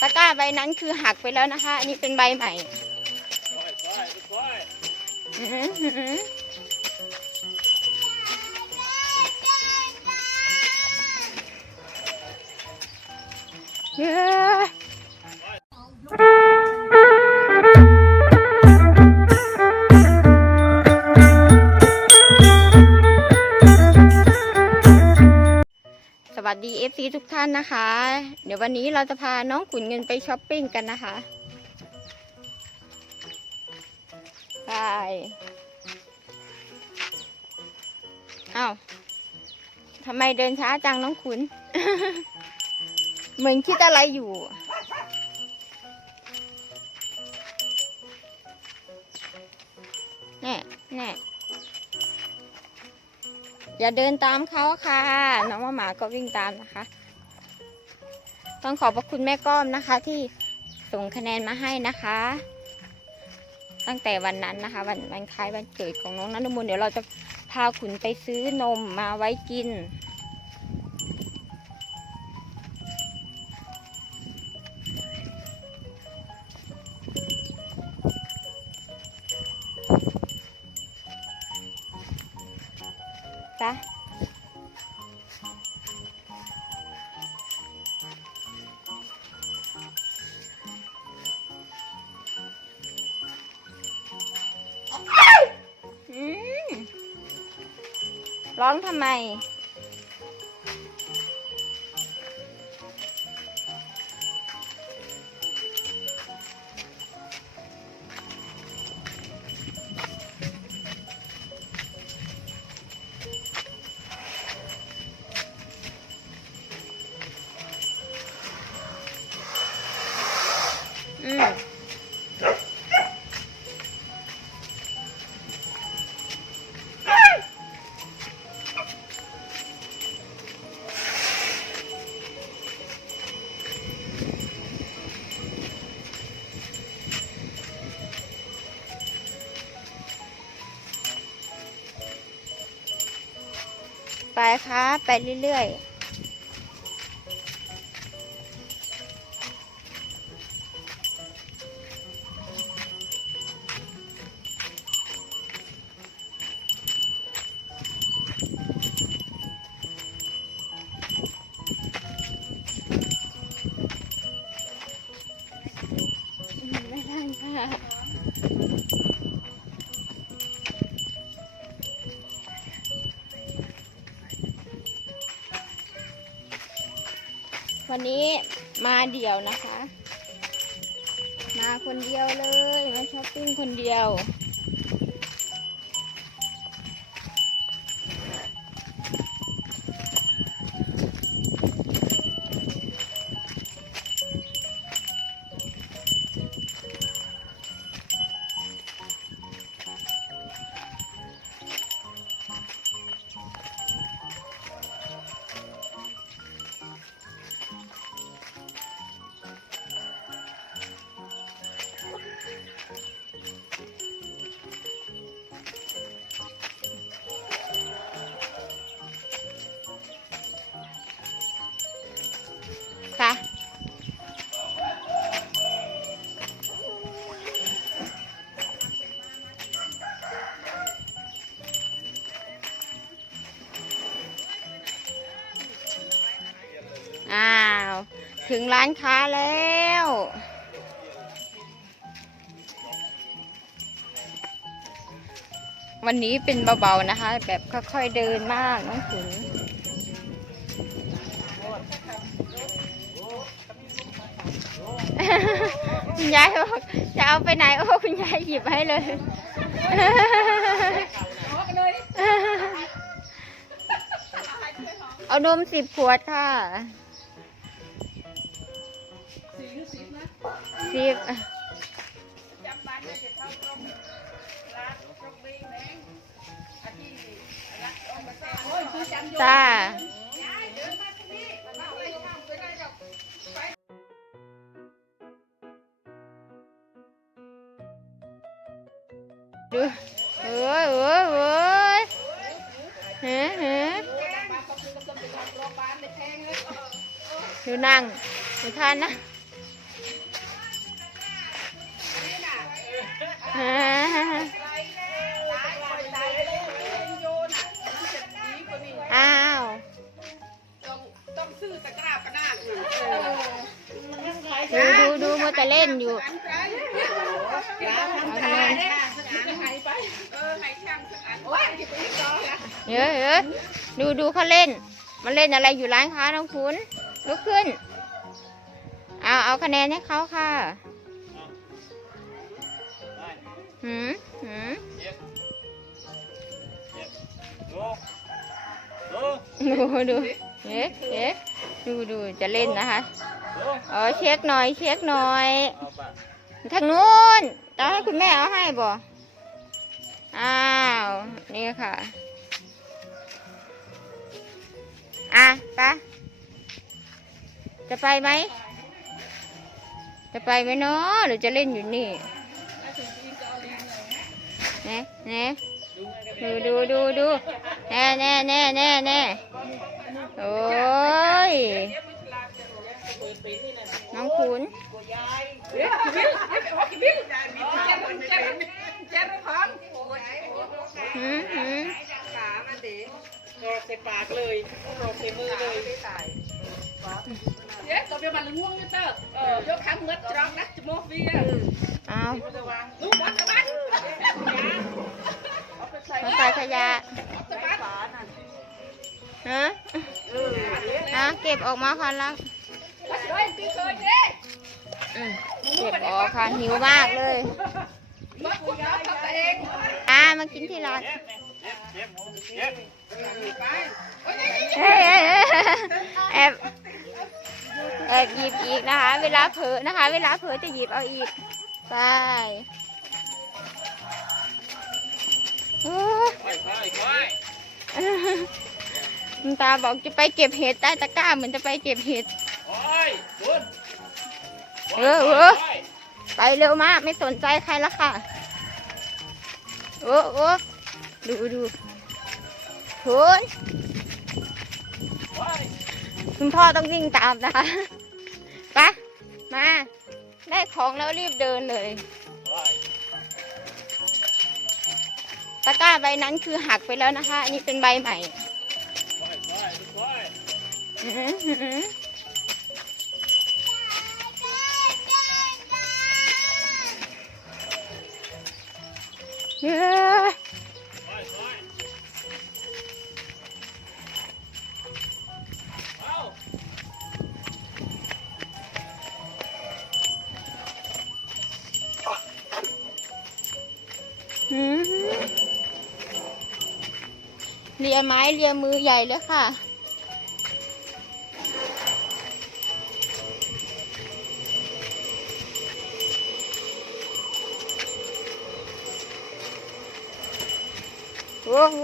ตะกร้าใบนั้นคือหักไปแล้วนะคะ อันนี้เป็นใบใหม่เย้ ดี FC ทุกท่านนะคะ เดี๋ยววันนี้เราจะพาน้องขุนเงินไปช้อปปิ้งกันนะคะไปอ้าวทำไมเดินช้าจังน้องขุน เหมือนคิดอะไรอยู่แน่แน่ อย่าเดินตามเขาค่ะ น้องหมาก็วิ่งตามนะคะ ต้องขอบพระคุณแม่ก้อมนะคะ ที่ส่งคะแนนมาให้นะคะ ตั้งแต่วันนั้นนะคะ วันวันคล้ายวันเกิดของน้องนันทมนต์เดี๋ยวเราจะพาขุนไปซื้อนมมาไว้กิน ร้องทำไม ไปครับ ไปเรื่อยๆไม่ได้ค่ะ วันนี้มาเดี่ยวนะคะ มาคนเดียวเลย มาช้อปปิ้งคนเดียว ถึงร้านค้าแล้ว วันนี้เป็นเบาๆนะคะ แบบค่อยๆเดินมากน้องขุนคุณยายบอกจะเอาไปไหน โอ้คุณยายหยิบให้เลยเอานมสิบขวดค่ะ สิบจ้าดูเอ้ยเอ้ยเอ้ยเฮ้เฮ้ดูนั่งดูทานนะ อ้าว ต้องซื้อตะกร้าปะนาคหนึ่งดูดูดูมัวแต่เล่นอยู่อย่าทำตาได้สักอันหายไปเออหายช่างสักอันโอ้ยที่ไปต่อละเยอะเยอะดูดูเขาเล่น มันเล่นอะไรอยู่ร้านค้าน้องคุณลุกขึ้น เอาเอาคะแนนให้เขาค่ะ หืมหืมดูดูเอ๊ะเอ๊ะดูดูจะเล่นนะคะดูอ๋อเช็คหน่อย เช็คหน่อยทางนู้นจะให้คุณแม่เอาให้บ่อ้าว นี่ค่ะ อะปะจะไปไหม จะไปไหมเนาะหรือจะเล่นอยู่นี่ น่เน่ดูดูดูดูแน่แน่แน่แน่แน่โอ้ย น้องขุนเดี๋ยวบิ๊กเดี๋ยวบิ๊กบิ๊กแจ้งแจ้งแจ้งของหืมหืมขามันเด็กรอใส่ปากเลยรอใส่มือเลยเดี๋ยวตัวเดียวมันง่วงนี่เตอร์เออยกขาเงือกจรองนักจมูกพี่อะเอาลูกวัดตะวัน ใส่ขยะตะนฮะเก็บออกมาค่ะล้ววัดเก็บออกค่ะหิวมากเลยอ่ามากินที่ร้านเจ็บเนี่ยเจ็บเจ็บหมูเออเอ้ยแอบแอบหยิบอีกนะคะ เวลาเผลอนะคะ เวลาเผลอจะหยิบเอาอีกไปโอ้ คุณตาบอกจะไปเก็บเห็ดใต้ตะกร้าเหมือนจะไปเก็บเห็ดโอ้ยคุณเออเออไปเร็วมากไม่สนใจใครล้วค่ะโอ้โอ้ดูดูคุณคุณพ่อต้องวิ่งตามนะคะไปะมา ได้ของแล้วรีบเดินเลย ตะกร้าใบนั้นคือหักไปแล้วนะคะ อันนี้เป็นใบใหม่เย้ ไม้เลียมือใหญ่เลยค่ะ โอ้โห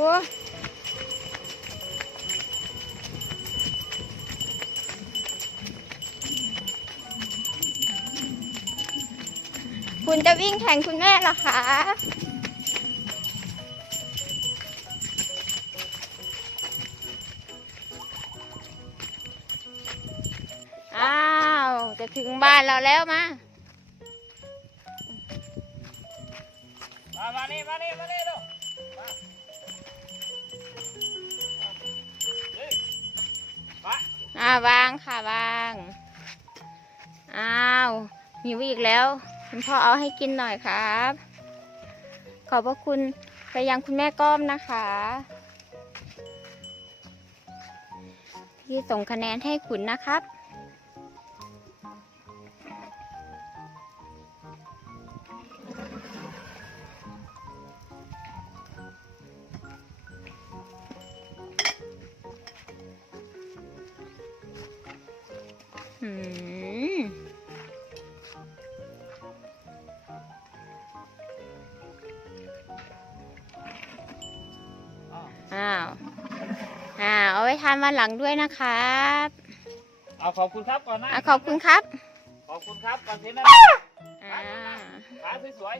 คุณจะวิ่งแข่งคุณแม่เหรอคะ ถึงบ้านเราแล้วมา มามานี่มานี่มานี่ดูมาเฮ้ยไปอ่าวางค่ะวาง อ้าวหิวอีกแล้ว คุณพ่อเอาให้กินหน่อยครับ ขอบพระคุณไปยังคุณแม่ก้อมนะคะ ที่ส่งคะแนนให้ขุนนะครับ อืมอ้าวอ้าว อ้าว เอาไว้ทานวันหลังด้วยนะครับเอาขอบคุณครับก่อนนะอะขอบคุณครับขอบคุณครับก่อนสินะอ่าขาสวย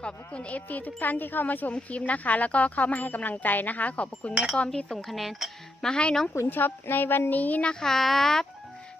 ขอบพระคุณเอฟซีทุกท่านที่เข้ามาชมคลิปนะคะ แล้วก็เข้ามาให้กำลังใจนะคะ ขอบพระคุณแม่ก้อมที่ส่งคะแนน มาให้น้องขุนช็อปในวันนี้นะครับ